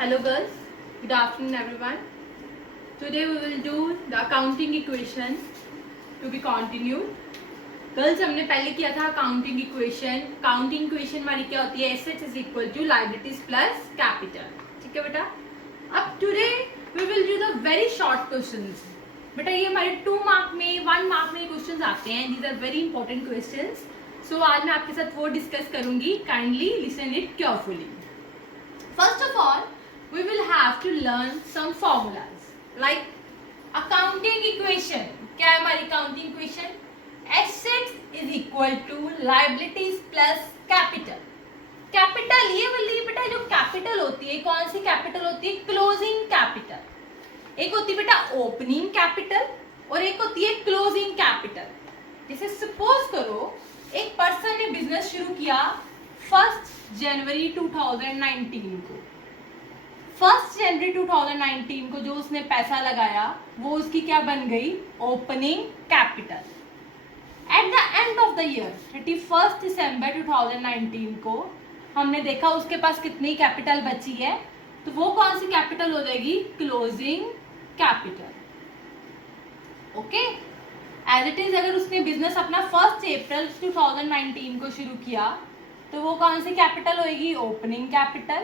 Hello girls, good afternoon everyone. Today we will do the accounting equation to be continued. Girls हमने पहले किया था accounting equation. Accounting equation हमारी क्या होती है? Assets is equal to liabilities plus capital. ठीक है बेटा. अब today we will do the very short questions. बेटा ये हमारे 2 मार्क में 1 मार्क में क्वेश्चंस आते हैं. These are very important questions. So आज मैं आपके साथ वो डिस्कस करूंगी. Kindly listen it carefully. First of all, we will have to learn some formulas like accounting equation. क्या है हमारी accounting equation? Assets is equal to liabilities plus capital. Capital ये वाली बेटा जो कैपिटल होती है, कौन सी कैपिटल होती है? Closing capital. एक होती है बेटा ओपनिंग कैपिटल और एक होती है क्लोजिंग कैपिटल. जैसे सपोज करो एक पर्सन ने बिजनेस शुरू किया 1 जनवरी 2019 को. 1 जनवरी 2019 को जो उसने पैसा लगाया वो उसकी क्या बन गई? Opening capital. At the end of the year 31 दिसंबर 2019 को हमने देखा उसके पास कितनी कैपिटल बची है, तो वो कौन सी कैपिटल हो जाएगी? Closing capital. Okay. As it is अगर उसने बिजनेस अपना 1 अप्रैल 2019 को शुरू किया तो वो कौन सी कैपिटल होगी? Opening capital.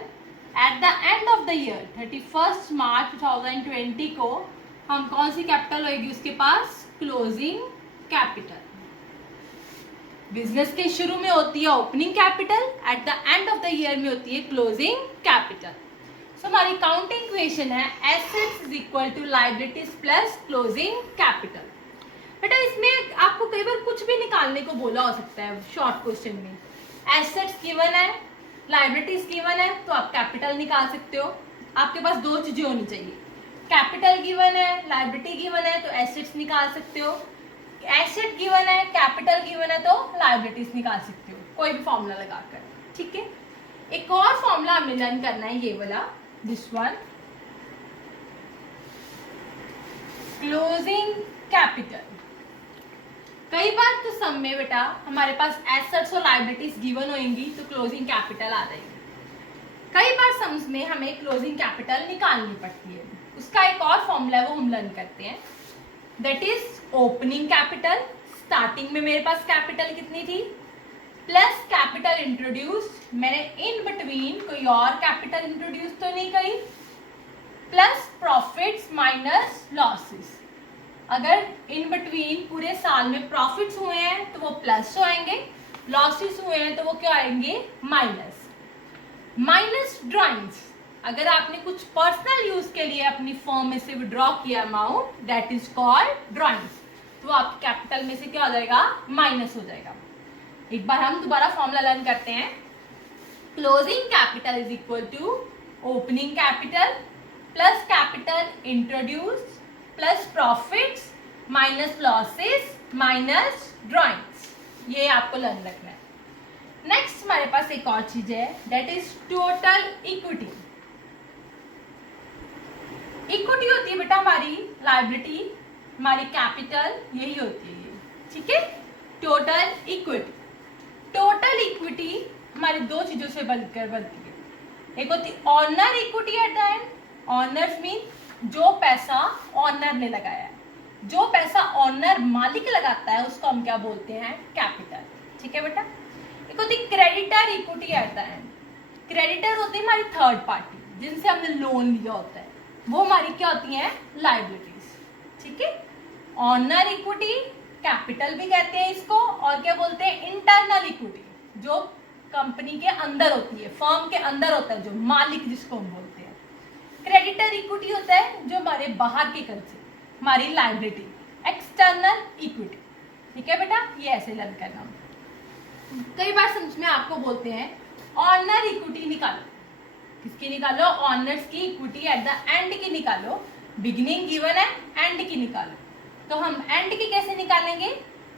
At the end of the year 31 मार्च 2020 को हम कौन सी कैपिटल होगी उसके पास? Closing capital. बिजनेस के शुरू में होती है opening capital, at the end of the year में होती है क्लोजिंग कैपिटल. सो हमारी काउंटिंग इक्वेशन है assets is equal to liabilities plus closing capital. बेटा इसमें आपको कई बार कुछ भी निकालने को बोला हो सकता है शॉर्ट क्वेश्चन में. एसेट्स गिवन है, लायबिलिटीज गिवन है, तो आप कैपिटल निकाल सकते हो. आपके पास 2 चीजें होनी चाहिए. कैपिटल गिवन है, लायबिलिटी गिवन है, तो एसेट्स निकाल सकते हो. एसेट गिवन है, कैपिटल गिवन है, तो लायबिलिटीज निकाल सकते हो कोई भी फॉर्मूला लगाकर. ठीक है. एक और फॉर्मूला हमें लर्न करना है, ये वाला, दिस वन, क्लोजिंग कैपिटल. कई बार तो सम में बेटा हमारे पास एसेट्स और लायबिलिटीज गिवन होंगी तो क्लोजिंग कैपिटल आ जाएगी. कई बार सम्स में हमें क्लोजिंग कैपिटल निकालनी पड़ती है. उसका एक और फॉर्मूला है वो हम लर्न करते हैं. That is opening capital. Starting में मेरे पास कैपिटल कितनी थी? प्लस कैपिटल इंट्रोड्यूस, मैंने इन बिटवीन कोई और कैपिटल इंट्रोड्यूस तो नहीं करी, प्लस प्रॉफिट्स माइनस लॉसेस. अगर इन बिटवीन पूरे साल में प्रॉफिट्स हुए हैं तो वो प्लस आएंगे, लॉसेस हुए हैं तो वो क्या आएंगे? माइनस. Minus drawings. अगर आपने कुछ पर्सनल यूज के लिए अपनी फर्म में से विड्रॉ किया amount, that is called drawings, तो आपके कैपिटल में से क्या हो जाएगा? माइनस हो जाएगा. एक बार हम दोबारा फॉर्मूला लर्न करते हैं. Closing capital is equal to opening capital plus capital introduce plus profits minus losses minus drawings. ये आपको लर्न रखना है. नेक्स्ट हमारे पास एक और चीज है, that is total equity. Equity होती है बेटा हमारी लायबिलिटी, हमारी कैपिटल यही होती है. ठीक है. Total equity. टोटल इक्विटी हमारी 2 चीजों से बनती है. एक होती है honour equity at the and. Honours mean जो पैसा ऑनर ने लगाया है. जो पैसा ऑनर मालिक लगाता है उसको हम क्या बोलते हैं? कैपिटल. ठीक है बेटा. एक होती है creditor equity at the end. Creditor होती है हमारी थर्ड पार्टी जिनसे हमने लोन लिया होता है, वो हमारी क्या होती है? लायबिलिटीज. ठीक है. ऑनर इक्विटी, कैपिटल भी कहते हैं इसको, और क्या बोलते हैं? इंटरनल इक्विटी, जो कंपनी के अंदर होती है, फर्म के अंदर होता है, जो मालिक जिसको हम बोलते हैं. क्रेडिटर इक्विटी होता है जो हमारे बाहर के कर्जे, हमारी लायबिलिटी. External equity. ठीक है बेटा. ये ऐसे लर्न करना. कई बार समझ में आपको बोलते हैं ऑनर इक्विटी निकालो. किसकी निकालो? ऑनर्स की इक्विटी एट द एंड की निकालो. बिगिनिंग गिवन है, एंड की निकालो. तो हम एंड की कैसे निकालेंगे?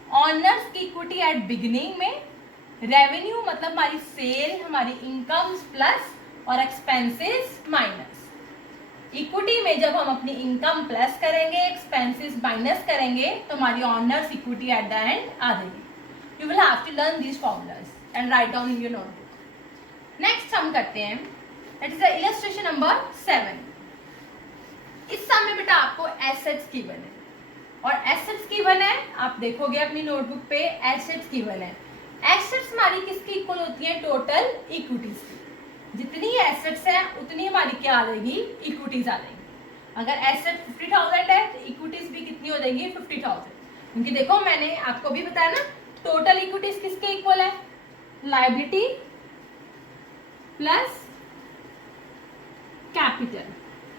ऑनर्स की इक्विटी एट बिगिनिंग में रेवेन्यू मतलब हमारी सेल, हमारी इनकम्स प्लस और एक्सपेंसेस माइनस. इक्विटी में जब हम अपनी इनकम प्लस करेंगे, एक्सपेंसेस माइनस करेंगे, तो हमारी owners equity at the end आ जाएगी. You will have to learn these formulas and write down in your notebook. Next हम करते हैं that is the illustration number 7। इस सम में बेटा आपको एसेट्स गिवन है, और एसेट्स गिवन है, आप देखोगे अपनी नोटबुक पे एसेट्स गिवन है। एसेट्स हमारी किसकी इक्वल होती है? टोटल इक्विटीज की। जितनी एसेट्स है उतनी हमारी क्या आ जाएगी? इक्विटीज आ जाएगी। अगर एसेट 50,000 है तो इक्विटीज भी कितनी हो जाएगी? 50,000। क्योंकि देखो मैंने आपको भी बताया ना, टोटल इक्विटीज किसके इक्वल है? Liability plus capital.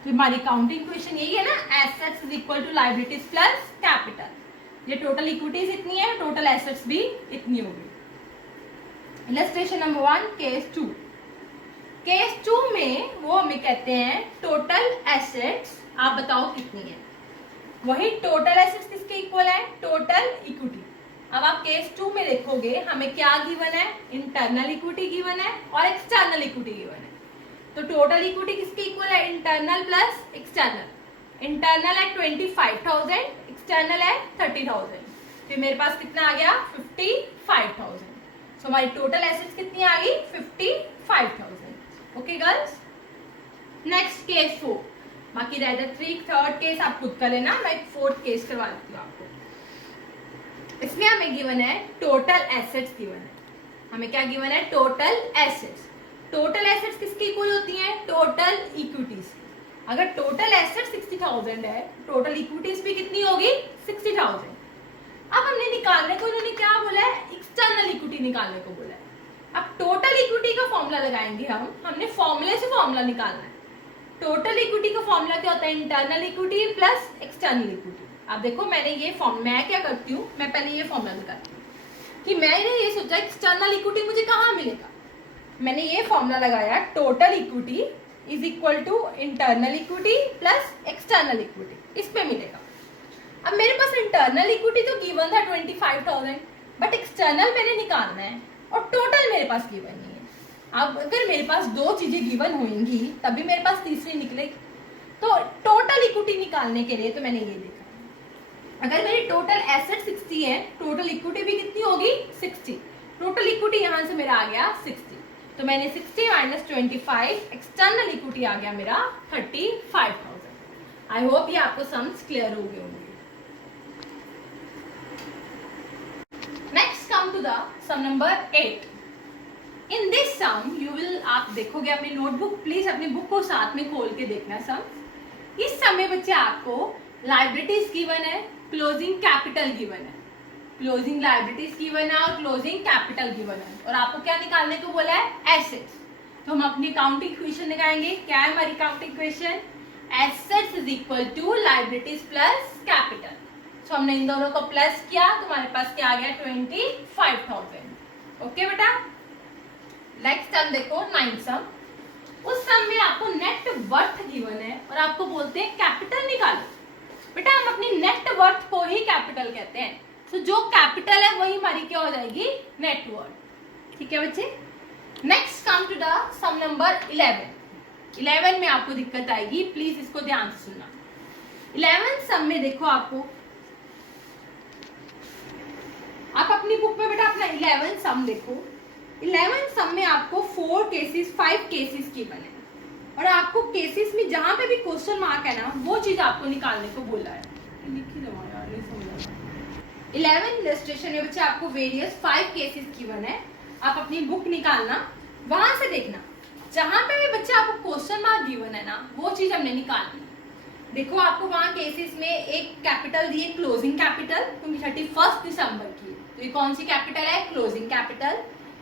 तो हमारी काउंटिंग इक्वेशन यही है ना, assets is equal to liabilities plus capital. ये टोटल इक्विटीज इतनी है, टोटल एसेट्स भी इतनी होगी। Illustration number 1 case 2। केस 2 में वो हमें कहते हैं टोटल एसेट्स, आप बताओ कितनी है? वही टोटल एसेट्स किसके इक्वल है? Total equity. अब आप केस 2 में देखोगे हमें क्या गिवन है? इंटरनल इक्विटी गिवन है और एक्सटर्नल इक्विटी गिवन है। तो टोटल इक्विटी किसके इक्वल है? Internal plus external. इंटरनल है 25,000, एक्सटर्नल है 30,000। फिर मेरे पास कितना आ गया? 55,000। सो हमारी टोटल एसेट्स कितनी आ गई? 55,000। Okay girls. Next case 4। बाकी रह जाए 3, थर्ड केस आप खुद कर लेना, मैं 4th केस करवा देती हूँ आपको। इसमें हमें गिवन है टोटल एसेट्स गिवन है। हमें क्या गिवन है? Total assets. टोटल एसेट्स किसकी इक्वल होती हैं? Total equities. अगर टोटल एसेट्स 60,000 है, टोटल इक्विटीज भी कितनी होगी? 60,000। अब हमने निकालने को, इन्होंने क्या बोला है? एक्सटर्नल इक्विटी निकालने को बोला है। अब टोटल इक्विटी का फॉर्मूला लगाएंगे हमने फॉर्मूले से फॉर्मूला निकालना है। टोटल इक्विटी का फॉर्मूला क्या होता है? Internal equity plus external equity. अब देखो मैंने ये मैं क्या करती हूँ, मैं पहले ये फॉर्मूला निकालती हूँ कि मैंने ये सोचा एक्सटर्नल इक्विटी मुझे कहाँ मिलेगा। मैंने ये फॉर्मूला लगाया, total equity is equal to internal equity plus external equity, इस पे मिलेगा। अब मेरे पास इंटरनल इक्विटी तो गिवन था 25,000, बट एक्सटर्नल मैंने निकालना है और टोटल मेरे पास गिवन नहीं है। अब अगर मेरे पास दो चीजें गिवन होंगी तभी मेरे पास तीसरी निकलेगी। तो टोटल इक्विटी निकालने के लिए तो मैंने ये देखा, अगर मेरी टोटल एसेट 60 है, टोटल इक्विटी भी कितनी होगी? 60। टोटल इक्विटी यहां से मेरा आ गया 60, तो मैंने 60 माइनस 25, एक्सटर्नल इक्विटी आ गया मेरा 35,000। आई होप ये आपको सम्स क्लियर हो गए होंगे। Next come to the sum number 8। In this sum you will, आप देखोगे अपनी नोटबुक, प्लीज अपनी बुक को साथ में खोल के देखना सम। इस समय बच्चे आपको लायबिलिटीज गिवन है, क्लोजिंग कैपिटल गिवन है, क्लोजिंग लायबिलिटीज गिवन है और क्लोजिंग कैपिटल गिवन है, और आपको क्या निकालने को बोला है? एसेट्स। तो हम अपनी काउंटिंग इक्वेशन लगाएंगे। क्या है हमारी counting equation? Assets is equal to liabilities plus capital. So हमने इन दोनों को प्लस किया तो हमारे पास क्या आ गया? 25,000। ओके बेटा। नेक्स्ट सम देखो, 9 सम। उस सम में आपको नेट वर्थ गिवन है और आपको बोलते हैं कैपिटल निकालो। बेटा हम अपनी नेट वर्थ को ही कैपिटल कहते हैं। तो जो कैपिटल है वही हमारी क्या हो जाएगी? Net worth. ठीक है बच्चे। Next come to the sum number 11। 11 में आपको दिक्कत आएगी, प्लीज इसको ध्यान से सुनना। 11 सम में देखो आपको, आप अपनी बुक में बेटा अपना 11 सम देखो। 11 सम में आपको 5 केसेस की बने, और आपको केसेस में जहां पे भी क्वेश्चन मार्क है ना, वो चीज आपको निकालने को बोला है। लिख ही दो यार, नहीं समझ। 11 इलस्ट्रेशन में बच्चे आपको वेरियस 5 केसेस गिवन है। आप अपनी बुक निकालना, वहां से देखना जहां पे भी बच्चे आपको क्वेश्चन मार्क गिवन है ना, वो चीज हमने निकालनी। देखो आपको वहां केसेस में एक कैपिटल दिए, क्लोजिंग कैपिटल, क्योंकि 31 दिसंबर की, तो ये कौन सी कैपिटल है? Closing capital.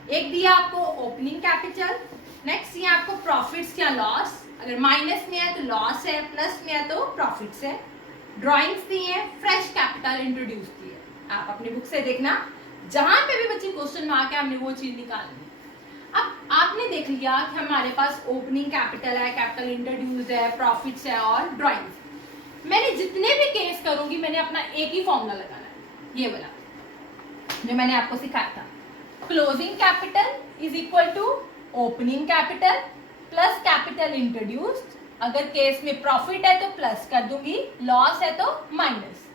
एक दिया आपको ओपनिंग कैपिटल। नेक्स्ट ये आपको प्रॉफिट्स या लॉस, अगर माइनस में है तो लॉस है, प्लस में है तो प्रॉफिट्स है। ड्राइंग्स दी है, फ्रेश कैपिटल इंट्रोड्यूस की है। आप अपनी बुक से देखना, जहां पे भी बच्चे क्वेश्चन मार्क है हमने वो चीज निकालनी। अब आपने देख लिया कि हमारे पास ओपनिंग कैपिटल है, कैपिटल इंट्रोड्यूस है, प्रॉफिट्स है और ड्राइंग्स। मैंने जितने भी केस करूंगी मैंने अपना एक ही फॉर्मूला लगाना है, ये वाला जो मैंने आपको सिखाया था। Closing capital is equal to opening capital plus capital introduced. अगर केस में प्रॉफिट है तो प्लस कर दूंगी, लॉस है तो माइनस,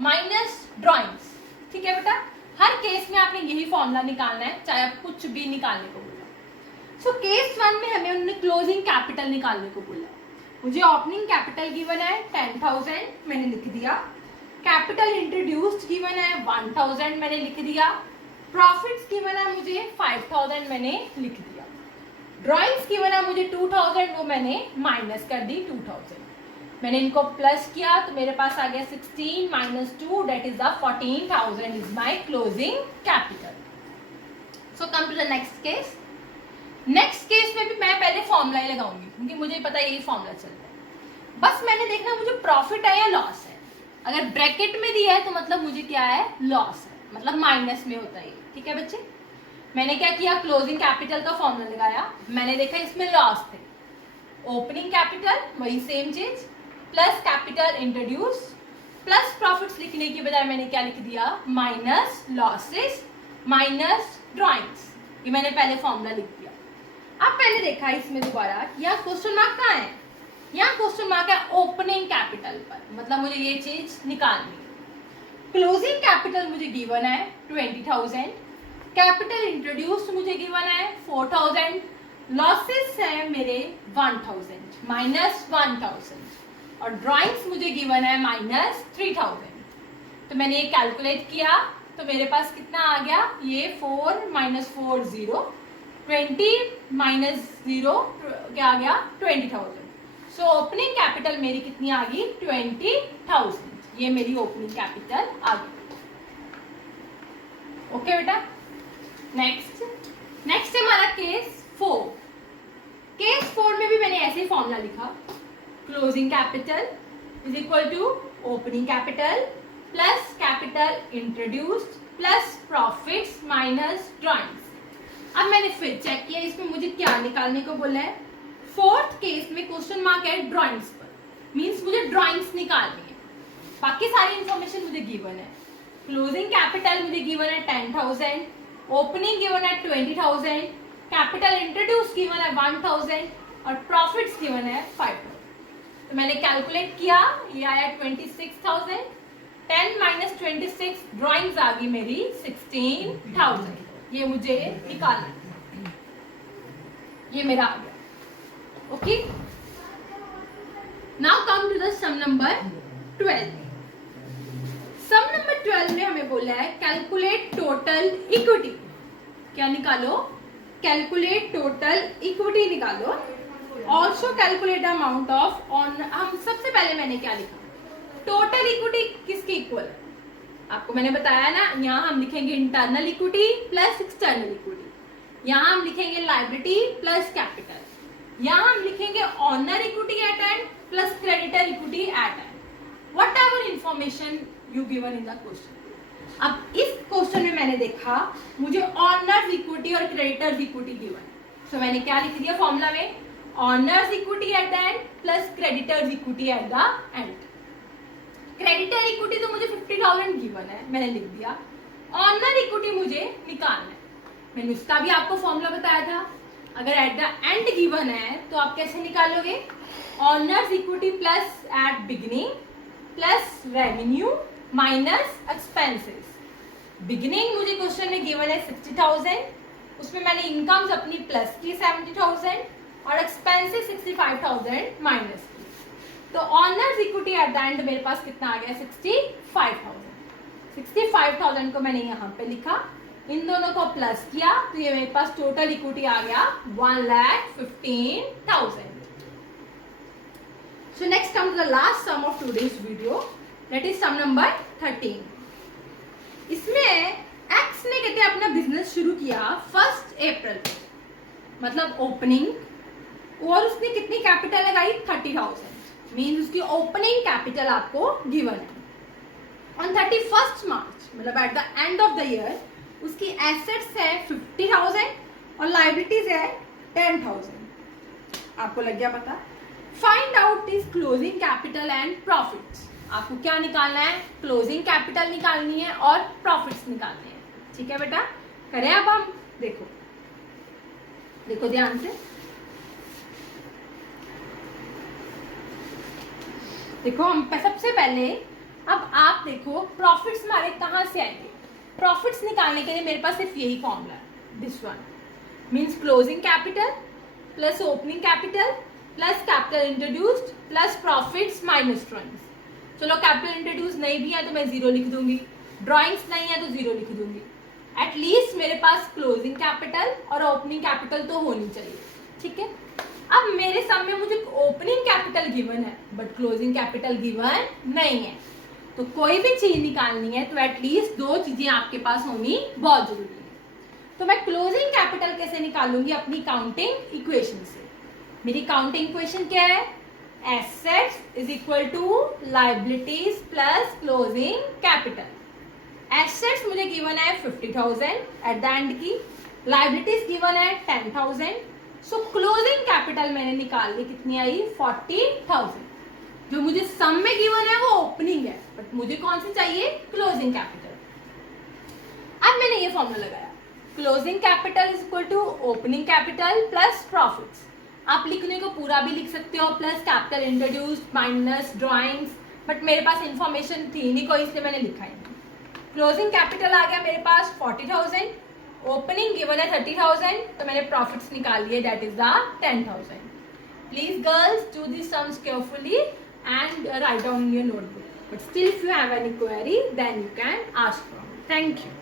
माइनस ड्राइंग्स। ठीक है बेटा, हर केस में आपने यही फॉर्मूला निकालना है, चाहे आप कुछ भी निकालने को बोलो। सो केस 1 में हमें उन्होंने क्लोजिंग कैपिटल निकालने को बोला। मुझे ओपनिंग कैपिटल गिवन है 10,000, मैंने लिख दिया। कैपिटल इंट्रोड्यूस्ड गिवन है 1,000, मैंने लिख दिया। प्रॉफिट्स गिवन है मुझे 5,000, मैंने लिख दिया। ड्राइंग्स गिवन है मुझे 2,000, वो मैंने माइनस कर दी 2,000। मैंने इनको प्लस किया तो मेरे पास आ गया 16 minus 2 that is the 14,000 is my closing capital. So come to the next case. Next case में भी मैं पहले फॉर्मूला ही लगाऊंगी क्योंकि मुझे पता है यही फॉर्मूला चलता है। बस मैंने देखना मुझे प्रॉफिट है या लॉस है। अगर ब्रैकेट में दिया है तो मतलब मुझे क्या है, लॉस है, मतलब माइनस में होता है। ठीक है बच्चे, मैंने क्या किया, क्लोजिंग कैपिटल का फॉर्मूला लगाया। मैंने देखा इसमें लॉस थे, ओपनिंग कैपिटल वही सेम चीज plus capital introduce plus profits लिखने की बजाय मैंने क्या लिख दिया, माइनस लॉसेस माइनस ड्राइंग्स। ये मैंने पहले फॉर्मूला लिख दिया। अब मैंने देखा इसमें दोबारा यहाँ क्वेश्चन मार्क कहाँ है, यहाँ क्वेश्चन मार्क है ओपनिंग कैपिटल पर, मतलब मुझे ये चीज निकालनी है। क्लोजिंग कैपिटल मुझे गिवन है 20,000, कैपिटल इंट्रोड्यूस मुझे गिवन है 4,000, लॉसेस है मेरे 1,000 माइनस 1,000 और ड्राइंग्स मुझे गिवन है माइनस 3,000। तो मैंने ये कैलकुलेट किया तो मेरे पास कितना आ गया, ये 4 माइनस 4 0, 20 माइनस 0 क्या आ गया 20,000। सो ओपनिंग कैपिटल मेरी कितनी आ गई 20,000। ये मेरी ओपनिंग कैपिटल आ गई। ओके बेटा, नेक्स्ट है हमारा केस 4। केस 4 में भी मैंने ऐसे ही फॉर्मूला लिखा, closing capital is equal to opening capital plus capital introduced plus profits minus drawings. अब मैंने फिर चेक किया इसमें मुझे क्या निकालने को बोला है। फोर्थ केस में क्वेश्चन मार्क है ड्राइंग्स पर, मींस मुझे ड्राइंग्स निकालनी है। बाकी सारी इंफॉर्मेशन मुझे गिवन है। क्लोजिंग कैपिटल मुझे गिवन है 10,000, ओपनिंग गिवन है 20,000, कैपिटल इंट्रोड्यूस गिवन है 1,000 और प्रॉफिट्स गिवन है 5,000। तो मैंने कैलकुलेट किया, ये आया 26,000, 10 माइनस 26 ड्राइंग्स आ गई मेरी 16,000। ये मुझे निकालना है, ये मेरा आ गया। Okay, now come to the sum number 12। Sum number 12 में हमें बोला है कैलकुलेट टोटल इक्विटी। क्या निकालो, कैलकुलेट टोटल इक्विटी निकालो। Also calculate amount of on. हम सबसे पहले मैंने क्या लिखा, टोटल इक्विटी किसके इक्वल है, आपको मैंने बताया ना, यहाँ हम लिखेंगे internal equity plus external equity, यहाँ हम लिखेंगे लायबिलिटी प्लस कैपिटल, यहाँ हम लिखेंगे owner equity at end plus creditor equity at end, whatever information you given in the question. अब इस क्वेश्चन में मैंने देखा मुझे ऑनर्स इक्विटी और क्रेडिटर्स इक्विटी गिवन, सो मैंने क्या लिख दिया फॉर्मूला में, owners equity at the end plus creditors equity at the end. Creditor equity तो मुझे 50,000 गिवन है, मैंने लिख दिया। ऑनर इक्विटी मुझे निकालना है, मैंने उसका भी आपको फॉर्मूला बताया था। अगर एट द एंड गिवन है तो आप कैसे निकालोगे, honours equity plus at beginning plus revenue minus expenses. Beginning मुझे क्वेश्चन में गिवन है 60,000, उसमें मैंने इनकम्स अपनी प्लस की 70,000 और एक्सपेंसेस 65,000 माइनस की। तो honours equity at the and मेरे पास कितना आ गया 65,000। 65,000 को मैंने यहाँ पे लिखा, इन दोनों को प्लस किया तो ये मेरे पास टोटल इक्विटी आ गया 1,15,000। So next come to the last sum of today's video, that is sum number 13। इसमें एक्स ने कहते हैं अपना बिजनेस शुरू किया 1 अप्रैल को, मतलब ओपनिंग, और उसने कितनी कैपिटल लगाई 30,000, मीन्स उसकी ओपनिंग कैपिटल आपको गिवन है। ऑन 31 मार्च मतलब eight the end of the year उसकी एसेट्स है 50,000 और लायबिलिटीज है 10,000। आपको लग गया पता। Find out this closing capital and profits. आपको क्या निकालना है, क्लोजिंग कैपिटल निकालनी है और प्रॉफिट्स निकालने हैं। ठीक है बेटा, करें अब हम, देखो ध्यान से, देखो हम सबसे पहले, अब आप देखो प्रॉफिट्स हमारे कहाँ से आएंगे। प्रॉफिट्स निकालने के लिए मेरे पास सिर्फ यही फॉर्मूला है, this one. Means closing capital plus opening capital plus capital introduced plus profits minus drawings. चलो कैपिटल इंट्रोड्यूस नहीं भी है तो मैं 0 लिख दूंगी, ड्रॉइंग्स नहीं है तो 0 लिख दूंगी. एटलीस्ट मेरे पास क्लोजिंग कैपिटल और ओपनिंग कैपिटल तो होनी चाहिए. ठीक है. अब मेरे सामने मुझे ओपनिंग कैपिटल गिवन है बट क्लोजिंग कैपिटल गिवन नहीं है, तो कोई भी चीज निकालनी है तो एटलीस्ट 2 चीजें आपके पास होनी बहुत जरूरी है. तो मैं क्लोजिंग कैपिटल कैसे निकालूंगी अपनी काउंटिंग इक्वेशन से. मेरी काउंटिंग इक्वेशन क्या है? Assets is equal to liabilities plus closing capital. Assets मुझे गिवन है 50,000 एट द एंड की, लायबिलिटीज गिवन है 10,000. सो क्लोजिंग कैपिटल मैंने निकाल ली, कितनी आई? 40,000. जो मुझे सम में गिवन है वो ओपनिंग है बट मुझे कौन सी चाहिए? Closing capital. अब मैंने ये फॉर्मूला लगाया, closing capital is equal to opening capital plus profits. आप लिखने को पूरा भी लिख सकते हो, plus capital introduced minus drawings, but मेरे पास इंफॉर्मेशन थी नहीं कोई, इसलिए मैंने लिखा ही नहीं. क्लोजिंग कैपिटल आ गया मेरे पास 40,000, ओपनिंग गिवन है 30,000, तो मैंने प्रॉफिट्स निकाल लिए, that is the 10,000. Please girls do this sums carefully and write down in your notebook. But still if you have any query then you can ask from. Thank you.